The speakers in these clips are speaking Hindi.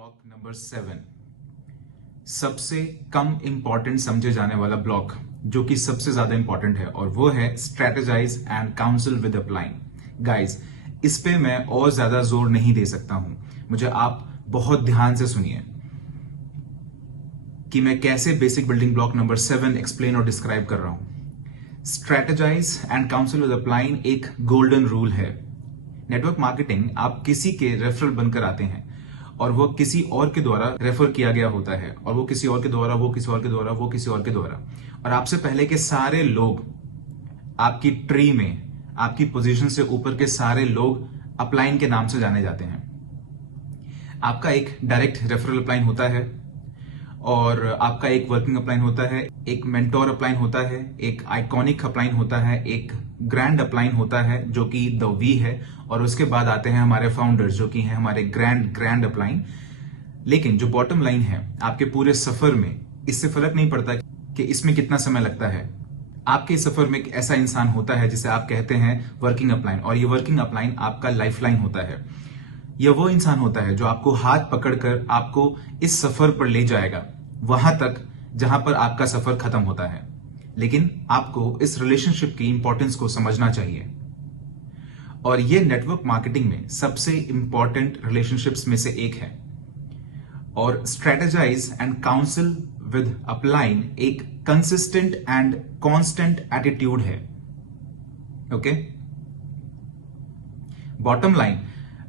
ब्लॉक नंबर 7 सबसे कम इंपॉर्टेंट समझे जाने वाला ब्लॉक जो कि सबसे ज्यादा इंपॉर्टेंट है और वो है strategise and council with upline. Guys, इस पे मैं और ज्यादा जोर नहीं दे सकता हूं। मुझे आप बहुत ध्यान से सुनिए कि मैं कैसे basic building block number 7 explain और डिस्क्राइब कर रहा हूं। Strategise and council with upline एक गोल्डन रूल है। नेटवर्क मार्केटिंग आप किसी के रेफरल बनकर आते हैं और वो किसी और के द्वारा रेफर किया गया होता है और वो किसी और के द्वारा, वो किसी और के द्वारा, वो किसी और के द्वारा, और आपसे पहले के सारे लोग आपकी ट्री में, आपकी पोजीशन से ऊपर के सारे लोग अपलाइन के नाम से जाने जाते हैं। आपका एक डायरेक्ट रेफरल अपलाइन होता है और आपका एक वर्किंग अपलाइन होता है, एक मेंटोर अपलाइन होता है, एक आइकॉनिक अपलाइन होता है, एक ग्रैंड अपलाइन होता है जो कि द वी है, और उसके बाद आते हैं हमारे फाउंडर्स जो कि हैं हमारे ग्रैंड अपलाइन। लेकिन जो बॉटम लाइन है आपके पूरे सफर में, इससे फर्क नहीं पड़ता कि इसमें कितना समय लगता है, आपके सफर में एक ऐसा इंसान होता है जिसे आप कहते हैं वर्किंग अपलाइन, और ये वर्किंग अपलाइन आपका लाइफलाइन होता है। यह वो इंसान होता है जो आपको हाथ पकड़कर आपको इस सफर पर ले जाएगा, वहां तक जहां पर आपका सफर खत्म होता है। लेकिन आपको इस रिलेशनशिप की इंपॉर्टेंस को समझना चाहिए, और यह नेटवर्क मार्केटिंग में सबसे इंपॉर्टेंट रिलेशनशिप्स में से एक है। और strategise and council with upline एक कंसिस्टेंट एंड कांस्टेंट एटीट्यूड है। ओके, बॉटम लाइन,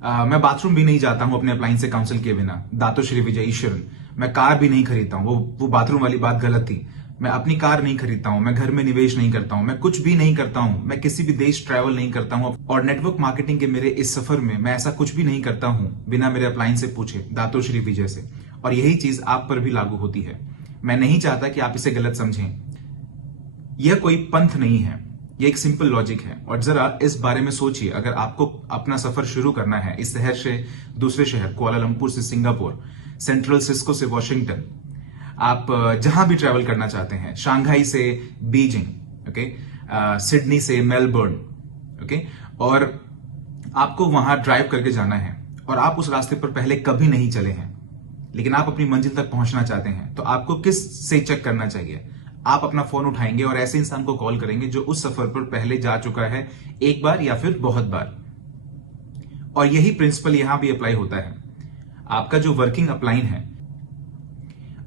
मैं बाथरूम भी नहीं जाता हूं अपने अपलाइन से काउंसिल किए बिना। दातो श्री विजय ईश्वरन। मैं कार भी नहीं खरीदता हूं, वो बाथरूम वाली बात गलत थी। मैं अपनी कार नहीं खरीदता हूं, मैं घर में निवेश नहीं करता हूं, मैं कुछ भी नहीं करता हूं, मैं किसी भी देश ट्रैवल नहीं करता हूं, और नेटवर्क मार्केटिंग के मेरे इस सफर में मैं ऐसा कुछ भी नहीं करता हूं बिना मेरे अपलाइन से पूछे, दातो श्री विजय से। और यही चीज आप पर भी लागू होती है। मैं नहीं चाहता कि आप इसे गलत समझें। यह कोई पंथ नहीं है, ये एक सिंपल लॉजिक है। और जरा इस बारे में सोचिए, अगर आपको अपना सफर शुरू करना है इस शहर से दूसरे शहर, कुआलालंपुर से सिंगापुर, सेंट्रल सिस्को से वॉशिंगटन, आप जहां भी ट्रैवल करना चाहते हैं, शंघाई से बीजिंग, ओके, सिडनी से मेलबर्न, ओके, और आपको वहां ड्राइव करके जाना है और आप उस रास्ते पर पहले कभी नहीं चले हैं, लेकिन आप अपनी मंजिल तक पहुंचना चाहते हैं, तो आपको किस से चेक करना चाहिए? आप अपना फोन उठाएंगे और ऐसे इंसान को कॉल करेंगे जो उस सफर पर पहले जा चुका है, एक बार या फिर बहुत बार। और यही प्रिंसिपल यहां भी अप्लाई होता है। आपका जो वर्किंग अपलाइन है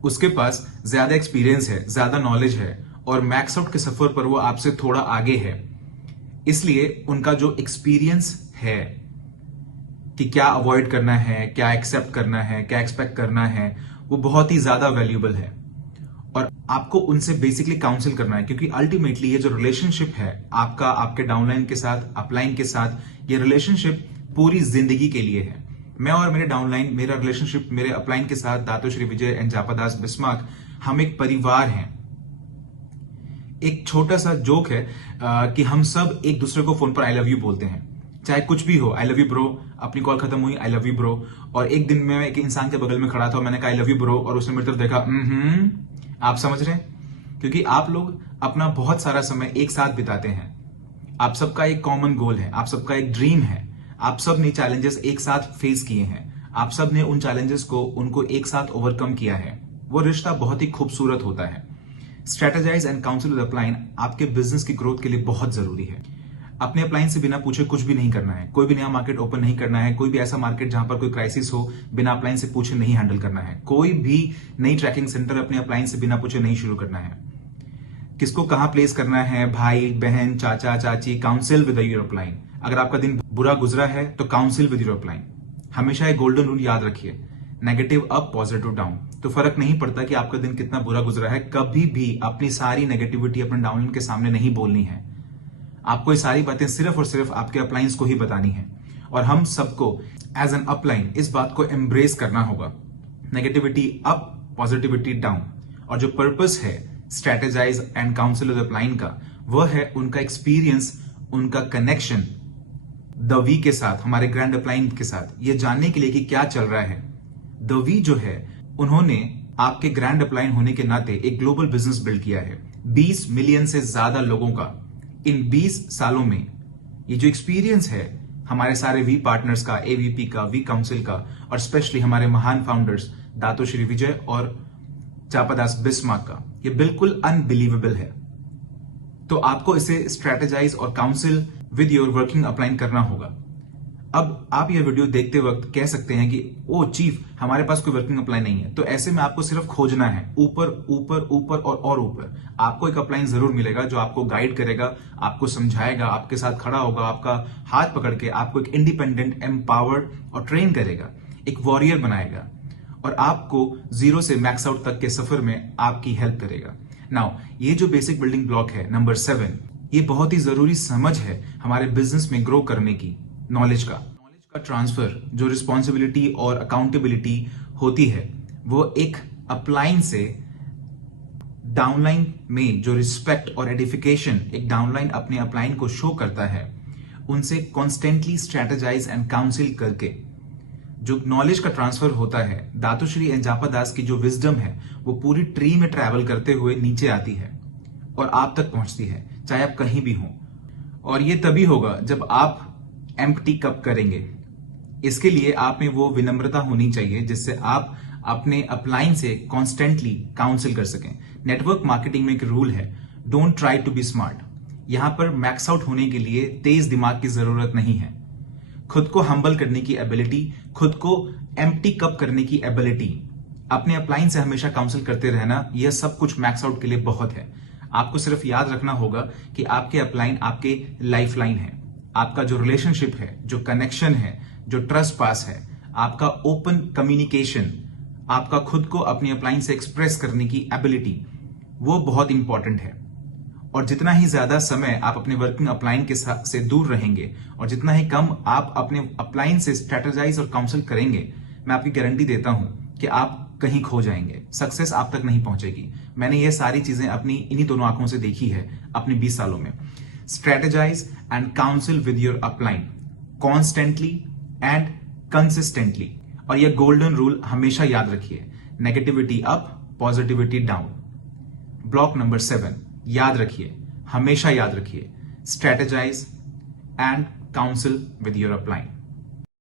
उसके पास ज्यादा एक्सपीरियंस है, ज्यादा नॉलेज है, और मैक्स आउट के सफर पर वो आपसे थोड़ा आगे है। इसलिए उनका जो एक्सपीरियंस है कि क्या अवॉइड करना है, क्या एक्सेप्ट करना है, क्या एक्सपेक्ट करना है, वो बहुत ही ज्यादा वैल्यूएबल है। और आपको उनसे बेसिकली काउंसिल करना है, क्योंकि अल्टीमेटली ये जो रिलेशनशिप है आपका आपके डाउनलाइन के साथ, अपलाइन के साथ, ये रिलेशनशिप पूरी जिंदगी के लिए है। मैं और मेरे डाउनलाइन, मेरा रिलेशनशिप मेरे अपलाइन के साथ, Dato Shri Vijay and Japadas Bismarck, हम एक परिवार हैं। एक छोटा सा जोक है कि हम सब एक दूसरे को फोन पर आई लव यू बोलते हैं, चाहे कुछ भी हो। आई लव यू ब्रो, अपनी कॉल खत्म हुई, आई लव यू ब्रो। और एक दिन मैं एक इंसान के बगल में खड़ा था, मैंने कहा आई लव यू ब्रो, और उसने मेरी तरफ देखा। आप समझ रहे हैं? क्योंकि आप लोग अपना बहुत सारा समय एक साथ बिताते हैं। आप सबका एक कॉमन गोल है, आप सबका एक ड्रीम है, आप सब ने चैलेंजेस एक साथ फेस किए हैं, आप सब ने उन चैलेंजेस को उनको एक साथ ओवरकम किया है। वो रिश्ता बहुत ही खूबसूरत होता है। Strategise and council with upline आपके बिजनेस की ग्रोथ के लिए बहुत जरूरी है। अपने अपलाइन से बिना पूछे कुछ भी नहीं करना है। कोई भी नया मार्केट ओपन नहीं करना है। कोई भी ऐसा मार्केट जहां पर कोई क्राइसिस हो, बिना अपलाइन से पूछे नहीं हैंडल करना है। कोई भी नई ट्रैकिंग सेंटर अपने अपलाइन से बिना पूछे नहीं शुरू करना है। किसको कहां प्लेस करना है, भाई बहन, चाचा चाची, काउंसिल विद योर अपलाइन। अगर आपका दिन बुरा गुजरा है तो काउंसिल विद योर अपलाइन। हमेशा एक गोल्डन रूल याद रखिए, नेगेटिव अप, पॉजिटिव डाउन। तो फर्क नहीं पड़ता कि आपका दिन कितना बुरा गुजरा है, कभी भी अपनी सारी नेगेटिविटी अपने डाउनलाइन के सामने नहीं बोलनी है। आपको ये सारी बातें सिर्फ और सिर्फ आपके अपलाइंस को ही बतानी है, और हम सबको एज एन अपलाइन इस बात को एम्ब्रेस करना होगा। Negativity up, positivity down. और जो पर्पस है strategise and council with upline का, वह है उनका एक्सपीरियंस, उनका कनेक्शन द वी के साथ, हमारे ग्रैंड अपलाइन के साथ, ये जानने के लिए कि क्या चल रहा है। द वी जो है, उन्होंने आपके ग्रैंड अपलाइन होने के नाते एक ग्लोबल बिजनेस बिल्ड किया है। 20 मिलियन से ज्यादा लोगों का इन 20 सालों में। ये जो एक्सपीरियंस है हमारे सारे वी पार्टनर्स का, एवीपी का, वी काउंसिल का, और स्पेशली हमारे महान फाउंडर्स दातो श्री विजय और जापादास बिस्मार्क का, ये बिल्कुल अनबिलीवेबल है। तो आपको इसे स्ट्रेटेजाइज और council with your working upline करना होगा। अब आप यह वीडियो देखते वक्त कह सकते हैं कि ओ चीफ, हमारे पास कोई वर्किंग अपलाइन नहीं है। तो ऐसे में आपको सिर्फ खोजना है ऊपर ऊपर ऊपर और ऊपर। आपको एक अपलाइन जरूर मिलेगा जो आपको गाइड करेगा, आपको समझाएगा, आपके साथ खड़ा होगा, आपका हाथ पकड़ के आपको एक इंडिपेंडेंट, एम्पावर्ड और ट्रेन करेगा, एक वॉरियर बनाएगा और आपको जीरो से मैक्स आउट तक के सफर में आपकी हेल्प करेगा। नाउ ये जो बेसिक बिल्डिंग ब्लॉक है नंबर 7, ये बहुत ही जरूरी समझ है हमारे बिजनेस में ग्रो करने की। नॉलेज का ट्रांसफर, जो रिस्पॉन्सिबिलिटी और अकाउंटेबिलिटी होती है, वो एक अपलाइन से डाउनलाइन में जो रिस्पेक्ट और एडिफिकेशन एक डाउनलाइन अपने अपलाइन को शो करता है, उनसे कॉन्स्टेंटली स्ट्रेटेजाइज एंड काउंसिल करके जो नॉलेज का ट्रांसफर होता है, दातोश्री एंड जापादास की जो विजडम है वो पूरी ट्री में ट्रैवल करते हुए नीचे आती है और आप तक पहुंचती है, चाहे आप कहीं भी हो। और ये तभी होगा जब आप एम्प्टी कप करेंगे। इसके लिए आप में वो विनम्रता होनी चाहिए जिससे आप अपने अपलाइन से कॉन्स्टेंटली काउंसिल कर सकें। नेटवर्क मार्केटिंग में एक रूल है, don't try to be smart. यहां पर मैक्स आउट होने के लिए तेज दिमाग की जरूरत नहीं है। खुद को हम्बल करने की एबिलिटी, खुद को एम्प्टी कप करने की एबिलिटी, अपने अपलाइन से हमेशा काउंसिल करते रहना, यह सब कुछ मैक्स आउट के लिए बहुत है। आपको सिर्फ याद रखना होगा कि आपके अपलाइन आपके लाइफ लाइन है। आपका जो रिलेशनशिप है, जो कनेक्शन है, जो ट्रस्ट पास है, आपका ओपन कम्युनिकेशन, आपका खुद को अपनी अपलाइन से एक्सप्रेस करने की एबिलिटी, वो बहुत इंपॉर्टेंट है। और जितना ही ज्यादा समय आप अपने वर्किंग अपलाइन के से दूर रहेंगे और जितना ही कम आप अपने अपलाइन से स्ट्रेटेजाइज और काउंसिल करेंगे, मैं आपकी गारंटी देता हूं कि आप कहीं खो जाएंगे, सक्सेस आप तक नहीं पहुंचेगी। मैंने ये सारी चीजें अपनी इन्हीं दोनों आंखों से देखी है अपने 20 सालों में। Strategize and counsel with your upline constantly and consistently। और यह गोल्डन रूल हमेशा याद रखिए, negativity up, positivity down. Block number 7 याद रखिए, हमेशा याद रखिए, strategize and counsel with your upline।